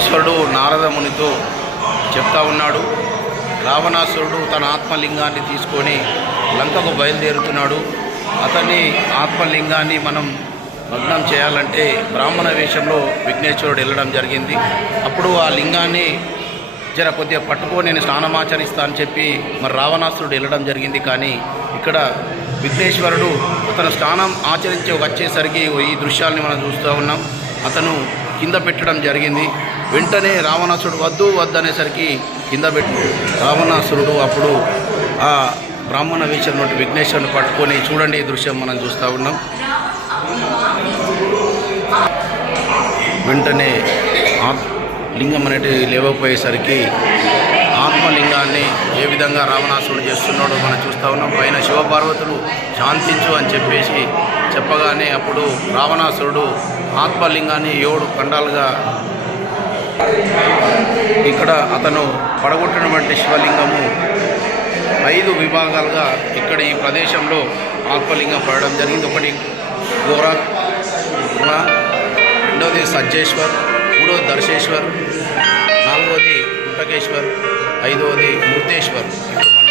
విఘ్నేశ్వరుడు నారద మునితో చెప్తా ఉన్నాడు. రావణాసురుడు తన ఆత్మలింగాన్ని తీసుకొని లంకకు బయలుదేరుతున్నాడు. అతని ఆత్మలింగాన్ని మనం భగ్నం చేయాలంటే బ్రాహ్మణ వేషంలో విఘ్నేశ్వరుడు వెళ్ళడం జరిగింది. అప్పుడు ఆ లింగాన్ని జర కొద్దిగా పట్టుకో నేను స్నానమాచరిస్తా అని చెప్పి మరి రావణాసురుడు వెళ్ళడం జరిగింది. కానీ ఇక్కడ విఘ్నేశ్వరుడు అతను స్నానం ఆచరించి వచ్చేసరికి ఈ దృశ్యాల్ని మనం చూస్తూ ఉన్నాం. అతను కింద పెట్టడం జరిగింది. వెంటనే రావణాసుడు వద్దు వద్దు అనేసరికి కింద పెట్టి. రావణాసురుడు అప్పుడు ఆ బ్రాహ్మణ వేషం విఘ్నేశ్వరుని పట్టుకొని చూడండి ఈ దృశ్యం మనం చూస్తూ ఉన్నాం. వెంటనే ఆత్ లింగం అనేది లేవకపోయేసరికి ఆత్మలింగాన్ని ఏ విధంగా రావణాసురుడు చేస్తున్నాడో మనం చూస్తూ ఉన్నాం. పైన శివపార్వతులు శాంతించు అని చెప్పేసి చెప్పగానే అప్పుడు రావణాసురుడు ఆత్మలింగాన్ని ఏడు ఖండాలుగా ఇక్కడ అతను పడగొట్టినటువంటి శివలింగము ఐదు విభాగాలుగా ఇక్కడ ఈ ప్రదేశంలో ఆత్మలింగం పడడం జరిగింది. ఒకటి గోరా గుణ, రెండవది సజ్జేశ్వర్ మూడవది దర్శేశ్వర్ నాలుగవది గుంటకేశ్వర్ ఐదవది మూర్తేశ్వర్ ఇప్పుడు మనం